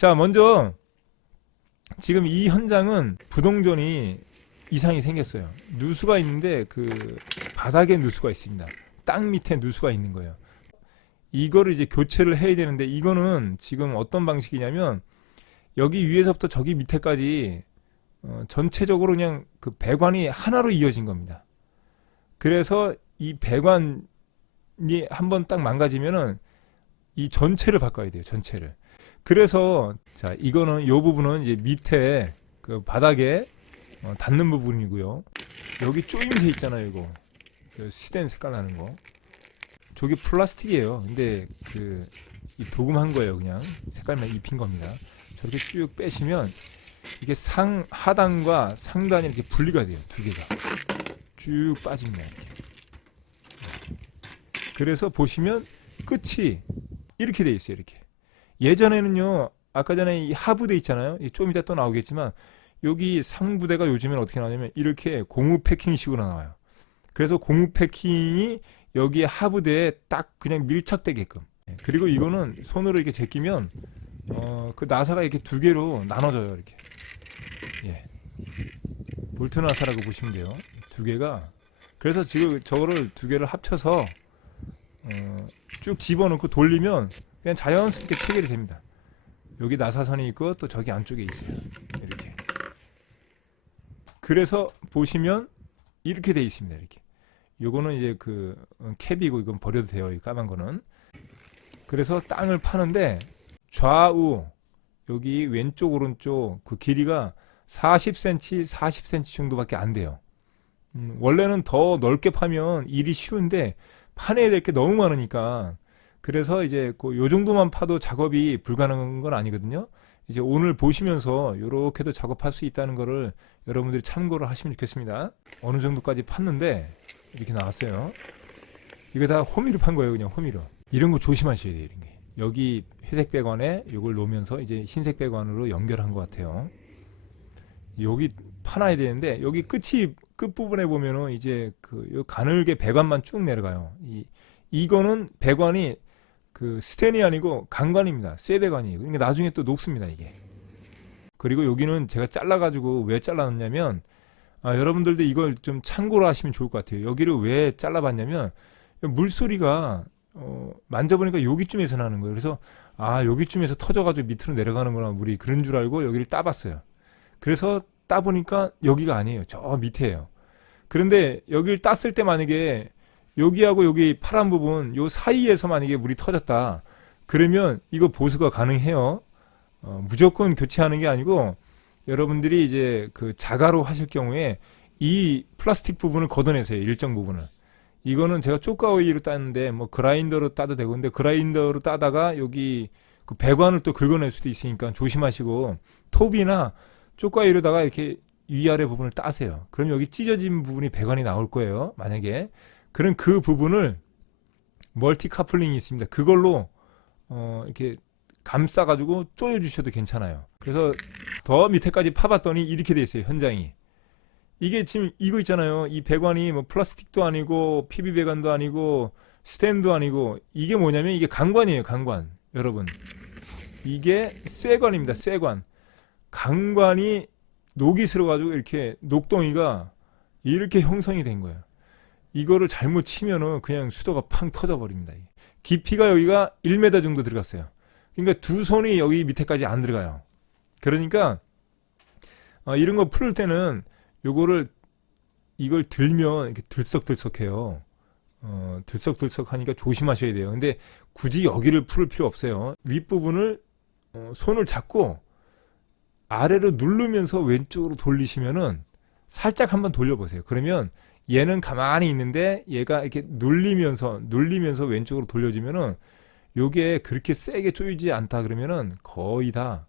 자, 먼저 지금 이 현장은 부동전이 이상이 생겼어요. 누수가 있는데 그 바닥에 누수가 있습니다. 땅 밑에 누수가 있는 거예요. 이거를 이제 교체를 해야 되는데, 이거는 지금 어떤 방식이냐면 여기 위에서부터 저기 밑에까지 전체적으로 그냥 그 배관이 하나로 이어진 겁니다. 그래서 이 배관이 한번 딱 망가지면은 이 전체를 바꿔야 돼요. 전체를. 그래서 자, 이거는 요 부분은 이제 밑에 그 바닥에 닿는 부분이고요. 여기 쪼임새 있잖아요. 이거 그 시덴 색깔 나는 거. 저게 플라스틱이에요. 근데 그 이 도금한 거예요. 그냥 색깔만 입힌 겁니다. 저렇게 쭉 빼시면 이게 하단과 상단이 이렇게 분리가 돼요. 두 개가 쭉 빠집니다. 이렇게. 그래서 보시면 끝이 이렇게 돼 있어요. 이렇게. 예전에는요, 아까 전에 이 하부대 있잖아요. 좀 이따 또 나오겠지만 여기 상부대가 요즘엔 어떻게 나오냐면 이렇게 고무 패킹식으로 나와요. 그래서 고무 패킹이 여기에 하부대에 딱 그냥 밀착되게끔. 그리고 이거는 손으로 이렇게 제끼면 그 나사가 이렇게 두 개로 나눠져요. 이렇게. 예. 볼트 나사라고 보시면 돼요. 두 개가. 그래서 지금 저거를 두 개를 합쳐서 쭉 집어넣고 돌리면 그냥 자연스럽게 체결이 됩니다. 여기 나사선이 있고 또 저기 안쪽에 있어요. 이렇게. 그래서 보시면 이렇게 돼 있습니다. 이렇게. 요거는 이제 그 캡이고 이건 버려도 돼요. 이 까만 거는. 그래서 땅을 파는데 좌우 여기 왼쪽 오른쪽 그 길이가 40cm, 40cm 정도밖에 안 돼요. 원래는 더 넓게 파면 일이 쉬운데 파내야 될 게 너무 많으니까, 그래서 이제 요 정도만 파도 작업이 불가능한 건 아니거든요. 이제 오늘 보시면서 이렇게도 작업할 수 있다는 거를 여러분들이 참고를 하시면 좋겠습니다. 어느 정도까지 팠는데 이렇게 나왔어요. 이거 다 호미로 판 거예요. 그냥 호미로. 이런 거 조심하셔야 돼요. 이런 게. 여기 회색 배관에 이걸 놓으면서 이제 흰색 배관으로 연결한 것 같아요. 여기 파놔야 되는데 여기 끝부분에 보면은 이제 요 가늘게 배관만 쭉 내려가요. 이거는 배관이 그 스텐이 아니고 강관입니다. 쇠 배관이에요. 그러니까 나중에 또 녹습니다, 이게. 그리고 여기는 제가 잘라가지고 왜 잘라놨냐면, 여러분들도 이걸 좀 참고로 하시면 좋을 것 같아요. 여기를 왜 잘라봤냐면 물소리가 만져보니까 여기쯤에서 나는 거예요. 그래서 여기쯤에서 터져가지고 밑으로 내려가는구나, 물이. 그런 줄 알고 여기를 따봤어요. 그래서 따보니까 여기가 아니에요. 저 밑에예요. 그런데 여기를 땄을 때 만약에 여기하고 여기 파란 부분 요 사이에서 만약에 물이 터졌다, 그러면 이거 보수가 가능해요. 무조건 교체하는 게 아니고 여러분들이 이제 그 자가로 하실 경우에 이 플라스틱 부분을 걷어내세요. 일정 부분을. 이거는 제가 쪼까오이로 땄는데 뭐 그라인더로 따도 되고, 근데 그라인더로 따다가 여기 그 배관을 또 긁어낼 수도 있으니까 조심하시고, 톱이나 쪼까오이로다가 이렇게 위아래 부분을 따세요. 그럼 여기 찢어진 부분이 배관이 나올 거예요. 만약에. 그럼 그 부분을 멀티 카플링이 있습니다. 그걸로 이렇게 감싸가지고 조여주셔도 괜찮아요. 그래서 더 밑에까지 파봤더니 이렇게 돼 있어요. 현장이. 이게 지금 이거 있잖아요. 이 배관이 뭐 플라스틱도 아니고 PB 배관도 아니고 스탠도 아니고, 이게 뭐냐면 이게 강관이에요. 강관. 여러분, 이게 쇠관입니다. 쇠관. 강관이 녹이 슬어가지고 이렇게 녹덩이가 이렇게 형성이 된 거예요. 이거를 잘못 치면은 그냥 수도가 팡 터져버립니다. 깊이가 여기가 1m 정도 들어갔어요. 그러니까 두 손이 여기 밑에까지 안 들어가요. 그러니까 이런 거 풀을 때는 이걸 들면 이렇게 들썩들썩해요. 들썩들썩하니까 조심하셔야 돼요. 근데 굳이 여기를 풀을 필요 없어요. 윗부분을 손을 잡고 아래로 누르면서 왼쪽으로 돌리시면은, 살짝 한번 돌려보세요. 그러면 얘는 가만히 있는데 얘가 이렇게 눌리면서 왼쪽으로 돌려주면은 요게 그렇게 세게 조이지 않다 그러면은 거의 다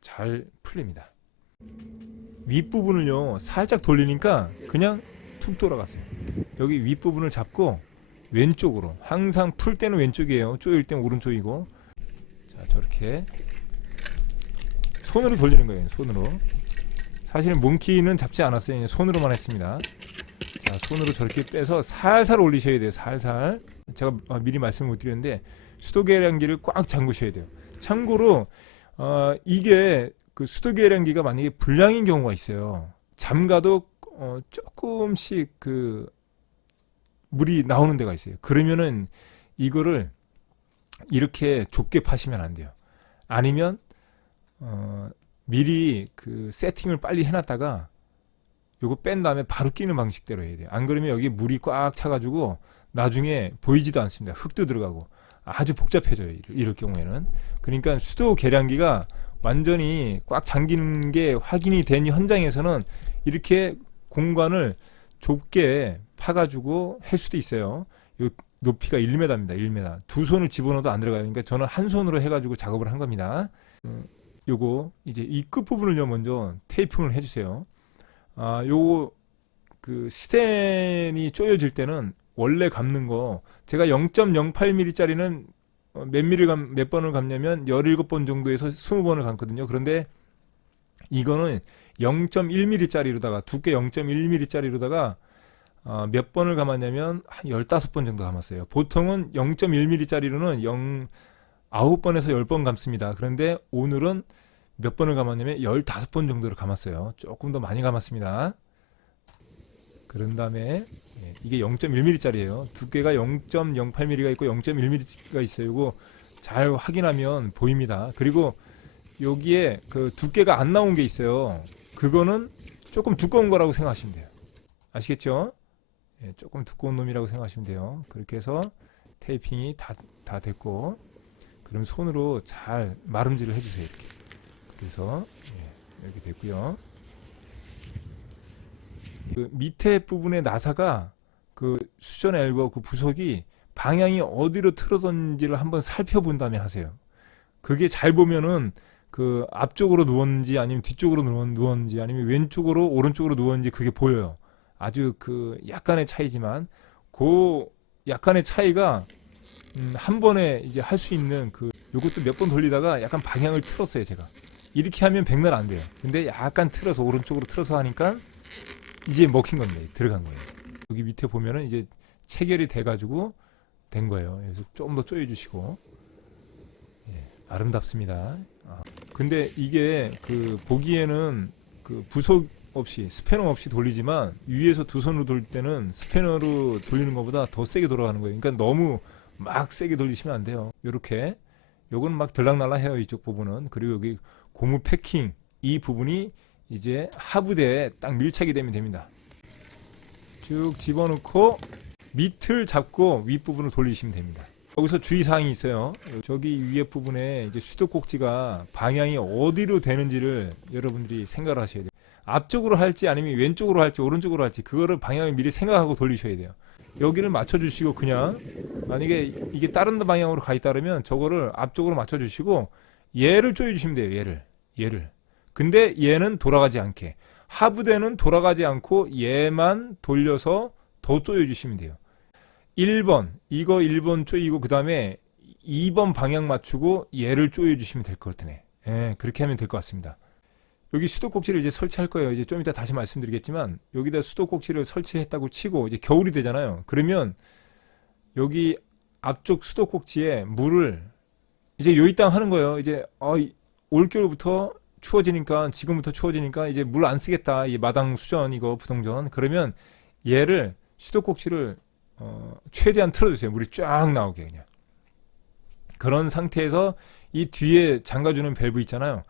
잘 풀립니다. 윗부분을요 살짝 돌리니까 그냥 툭 돌아갔어요. 여기 윗부분을 잡고 왼쪽으로, 항상 풀 때는 왼쪽이에요. 조일 때는 오른쪽이고. 자, 저렇게 손으로 돌리는 거예요. 손으로. 사실은 몽키는 잡지 않았어요. 손으로만 했습니다. 자, 손으로 저렇게 빼서 살살 올리셔야 돼요. 살살. 제가 미리 말씀을 못 드렸는데 수도 계량기를 꽉 잠그셔야 돼요. 참고로 이게 그 수도 계량기가 만약에 불량인 경우가 있어요. 잠가도 조금씩 그 물이 나오는 데가 있어요. 그러면은 이거를 이렇게 좁게 파시면 안 돼요. 아니면 미리 그 세팅을 빨리 해놨다가 요거 뺀 다음에 바로 끼는 방식대로 해야 돼요. 안 그러면 여기 물이 꽉 차가지고 나중에 보이지도 않습니다. 흙도 들어가고 아주 복잡해져요. 이럴 경우에는. 그러니까 수도 계량기가 완전히 꽉 잠기는 게 확인이 된 현장에서는 이렇게 공간을 좁게 파가지고 할 수도 있어요. 요 높이가 1m입니다. 1m. 두 손을 집어넣어도 안 들어가요. 그러니까 저는 한 손으로 해가지고 작업을 한 겁니다. 요거 이제 이 끝부분을요 먼저 테이핑을 해주세요. 요거 그 스텐이 조여질 때는 원래 감는 거 제가 0.08mm 짜리는 몇 번을 감냐면 17번 정도에서 20번을 감거든요. 그런데 이거는 0.1mm 짜리로다가 두께 0.1mm 짜리로다가 몇 번을 감았냐면 한 15번 정도 감았어요. 보통은 0.1mm 짜리로는 9번에서 10번 감습니다. 그런데 오늘은 몇 번을 감았냐면 15번 정도를 감았어요. 조금 더 많이 감았습니다. 그런 다음에 이게 0.1mm 짜리예요. 두께가 0.08mm가 있고 0.1mm가 있어요. 이거 잘 확인하면 보입니다. 그리고 여기에 그 두께가 안 나온 게 있어요. 그거는 조금 두꺼운 거라고 생각하시면 돼요. 아시겠죠? 조금 두꺼운 놈이라고 생각하시면 돼요. 그렇게 해서 테이핑이 다 됐고, 그럼 손으로 잘 마름질을 해주세요. 이렇게. 그래서 이렇게 됐고요. 그 밑에 부분의 나사가 그 수전 앨버 그 부속이 방향이 어디로 틀어졌는지를 한번 살펴본 다음에 하세요. 그게 잘 보면은 그 앞쪽으로 누웠는지 아니면 뒤쪽으로 누웠는지 아니면 왼쪽으로 오른쪽으로 누웠는지 그게 보여요. 아주 그 약간의 차이지만 그 약간의 차이가 한 번에 이제 할 수 있는 그 요것도 몇 번 돌리다가 약간 방향을 틀었어요. 제가 이렇게 하면 백날 안 돼요. 근데 약간 틀어서 오른쪽으로 틀어서 하니까 이제 먹힌 겁니다. 들어간 거예요. 여기 밑에 보면은 이제 체결이 돼가지고 된 거예요. 그래서 좀 더 조여주시고 아름답습니다. 근데 이게 그 보기에는 그 부속 없이 스패너 없이 돌리지만 위에서 두 손으로 돌릴 때는 스패너로 돌리는 것보다 더 세게 돌아가는 거예요. 그러니까 너무 막 세게 돌리시면 안 돼요. 요렇게 요건 막 들락날락해요. 이쪽 부분은. 그리고 여기 고무 패킹 이 부분이 이제 하부대에 딱 밀착이 되면 됩니다. 쭉 집어넣고 밑을 잡고 윗부분을 돌리시면 됩니다. 여기서 주의사항이 있어요. 저기 위에 부분에 이제 수도꼭지가 방향이 어디로 되는지를 여러분들이 생각을 하셔야 돼요. 앞쪽으로 할지 아니면 왼쪽으로 할지 오른쪽으로 할지 그거를 방향을 미리 생각하고 돌리셔야 돼요. 여기를 맞춰주시고 그냥 만약에 이게 다른 방향으로 가 있다 그러면 저거를 앞쪽으로 맞춰주시고 얘를 조여주시면 돼요. 얘를. 근데 얘는 돌아가지 않게 하부대는 돌아가지 않고 얘만 돌려서 더 조여주시면 돼요. 1번 이거 1번 조이고 그 다음에 2번 방향 맞추고 얘를 조여주시면 될 것 같으네. 그렇게 하면 될 것 같습니다. 여기 수도꼭지를 이제 설치할 거예요. 이제 좀 이따 다시 말씀드리겠지만 여기다 수도꼭지를 설치했다고 치고 이제 겨울이 되잖아요. 그러면 여기 앞쪽 수도꼭지에 물을 이제 요 이 땅 하는 거예요. 이제 올겨울부터 추워지니까 지금부터 추워지니까 이제 물 안 쓰겠다. 이 마당 수전 이거 부동전 그러면 얘를 수도꼭지를 최대한 틀어주세요. 물이 쫙 나오게 그냥. 그런 상태에서 이 뒤에 잠가주는 밸브 있잖아요.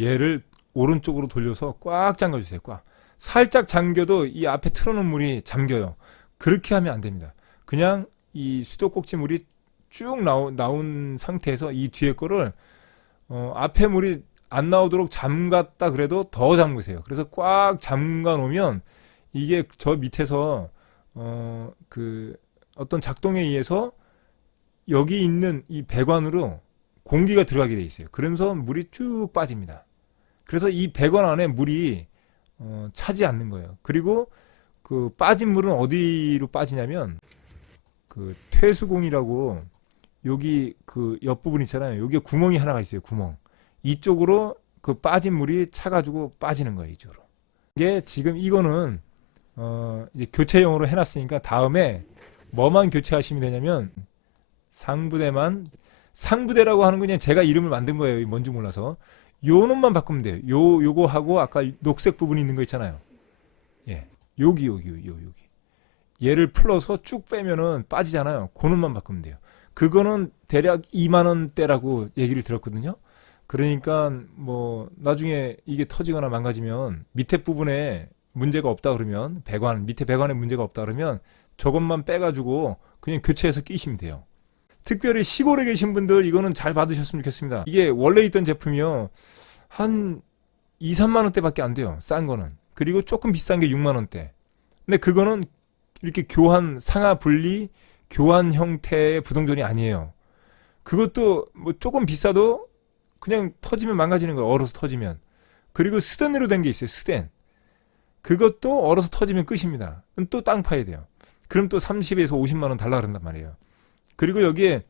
얘를 오른쪽으로 돌려서 꽉 잠가주세요. 꽉. 살짝 잠겨도 이 앞에 틀어놓은 물이 잠겨요. 그렇게 하면 안 됩니다. 그냥 이 수도꼭지 물이 쭉 나온 상태에서 이 뒤에 거를 앞에 물이 안 나오도록 잠갔다 그래도 더 잠그세요. 그래서 꽉 잠가 놓으면 이게 저 밑에서 그 어떤 작동에 의해서 여기 있는 이 배관으로 공기가 들어가게 돼 있어요. 그러면서 물이 쭉 빠집니다. 그래서 이 배관 안에 물이 차지 않는 거예요. 그리고 그 빠진 물은 어디로 빠지냐면 그 퇴수공이라고 여기 그 옆부분 있잖아요. 여기에 구멍이 하나가 있어요. 구멍. 이쪽으로 그 빠진 물이 차가지고 빠지는 거예요. 이쪽으로. 이게 지금 이거는 이제 교체용으로 해놨으니까 다음에 뭐만 교체하시면 되냐면 상부대만 상부대라고 하는 건 그냥 제가 이름을 만든 거예요. 뭔지 몰라서. 요 놈만 바꾸면 돼요. 요거하고 아까 녹색 부분이 있는 거 있잖아요. 예. 여기. 얘를 풀어서 쭉 빼면은 빠지잖아요. 그 놈만 바꾸면 돼요. 그거는 대략 2만 원대라고 얘기를 들었거든요. 그러니까 뭐 나중에 이게 터지거나 망가지면 밑에 부분에 문제가 없다 그러면 배관 밑에 배관에 문제가 없다 그러면 저것만 빼가지고 그냥 교체해서 끼시면 돼요. 특별히 시골에 계신 분들 이거는 잘 받으셨으면 좋겠습니다. 이게 원래 있던 제품이요 한 2, 3만 원대밖에 안 돼요. 싼 거는. 그리고 조금 비싼 게 6만 원대. 근데 그거는 이렇게 교환 상하 분리 교환 형태의 부동전이 아니에요. 그것도 뭐 조금 비싸도 그냥 터지면 망가지는 거예요. 얼어서 터지면. 그리고 스텐으로 된 게 있어요. 스텐. 그것도 얼어서 터지면 끝입니다. 또 땅 파야 돼요. 그럼 또 30에서 50만 원 달라 그런단 말이에요. 그리고 여기에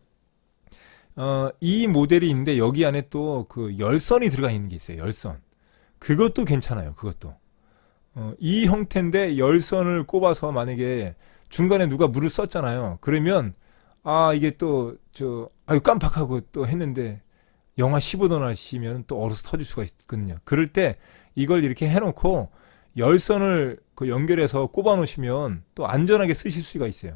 이 모델이 있는데 여기 안에 또 그 열선이 들어가 있는 게 있어요. 열선. 그것도 괜찮아요. 그것도. 이 형태인데 열선을 꼽아서 만약에 중간에 누가 물을 썼잖아요. 그러면 이게 또 아유 깜빡하고 또 했는데 영하 15도 날씨면 또 얼어서 터질 수가 있거든요. 그럴 때 이걸 이렇게 해놓고 열선을 그 연결해서 꼽아 놓으시면 또 안전하게 쓰실 수가 있어요.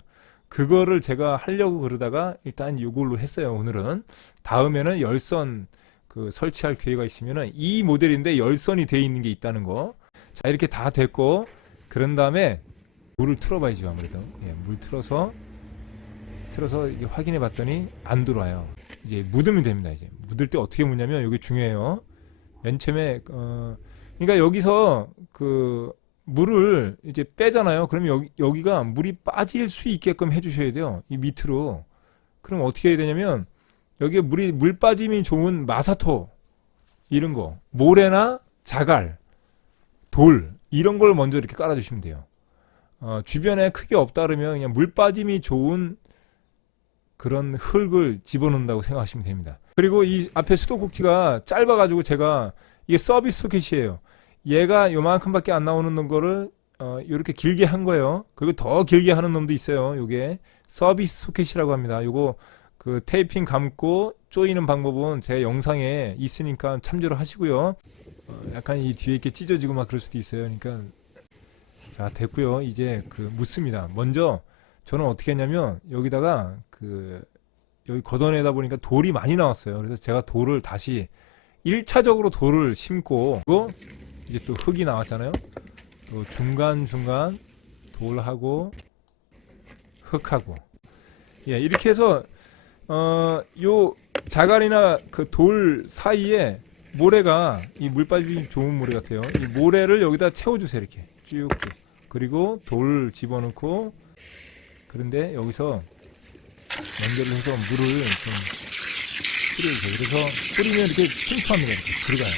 그거를 제가 하려고 그러다가 일단 이걸로 했어요. 오늘은. 다음에는 열선 그 설치할 기회가 있으면은 이 모델인데 열선이 돼 있는 게 있다는 거. 자, 이렇게 다 됐고 그런 다음에 물을 틀어봐야죠. 아무래도 물 틀어서 이게 확인해 봤더니 안 들어와요. 이제 묻으면 됩니다. 이제 묻을 때 어떻게 묻냐면 이게 중요해요. 맨 처음에 그러니까 여기서 그 물을 이제 빼잖아요. 그러면 여기가 물이 빠질 수 있게끔 해주셔야 돼요. 이 밑으로. 그럼 어떻게 해야 되냐면 여기에 물 빠짐이 좋은 마사토 이런 거 모래나 자갈 돌 이런 걸 먼저 이렇게 깔아주시면 돼요. 주변에 크게 없다 그러면 그냥 물 빠짐이 좋은 그런 흙을 집어넣는다고 생각하시면 됩니다. 그리고 이 앞에 수도꼭지가 짧아가지고 제가 이게 서비스 소켓이에요. 얘가 요만큼밖에 안 나오는 거를 이렇게 길게 한 거예요. 그리고 더 길게 하는 놈도 있어요. 요게 서비스 소켓이라고 합니다. 요거 그 테이핑 감고 조이는 방법은 제 영상에 있으니까 참조를 하시고요. 약간 이 뒤에 이렇게 찢어지고 막 그럴 수도 있어요. 그러니까 자 됐고요. 이제 그 묻습니다. 먼저 저는 어떻게 했냐면 여기다가 여기 걷어내다 보니까 돌이 많이 나왔어요. 그래서 제가 돌을 다시 1차적으로 돌을 심고 그리고 이제 또 흙이 나왔잖아요. 또 중간중간 돌하고 흙하고 이렇게 해서 요 자갈이나 그 돌 사이에 모래가 이 물 빠짐이 좋은 모래 같아요. 이 모래를 여기다 채워주세요. 이렇게 쭉쭉. 그리고 돌 집어넣고 그런데 여기서 연결을 해서 물을 좀 뿌려주세요. 그래서 뿌리면 이렇게 침투합니다. 이렇게 들어가요.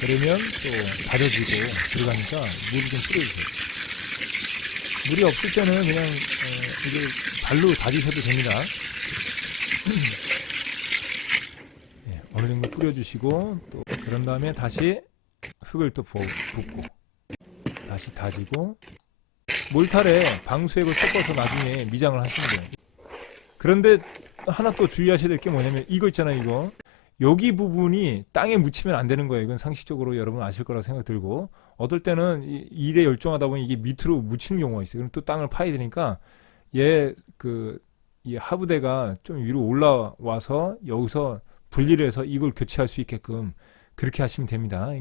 그러면 또 다져지고 들어가니까 물을 좀 뿌려주세요. 물이 없을 때는 그냥 이게 발로 다지셔도 됩니다. 어느 정도 뿌려주시고 또 그런 다음에 다시 흙을 또 붓고 다시 다지고 몰탈에 방수액을 섞어서 나중에 미장을 하시면 돼요. 그런데 하나 또 주의하셔야 될 게 뭐냐면 이거 있잖아요. 이거 여기 부분이 땅에 묻히면 안 되는 거예요. 이건 상식적으로 여러분 아실 거라 생각 들고 어떨 때는 일에 열중하다 보니 이게 밑으로 묻히는 경우가 있어요. 그럼 또 땅을 파야 되니까 이 하부대가 좀 위로 올라와서 여기서 분리를 해서 이걸 교체할 수 있게끔 그렇게 하시면 됩니다.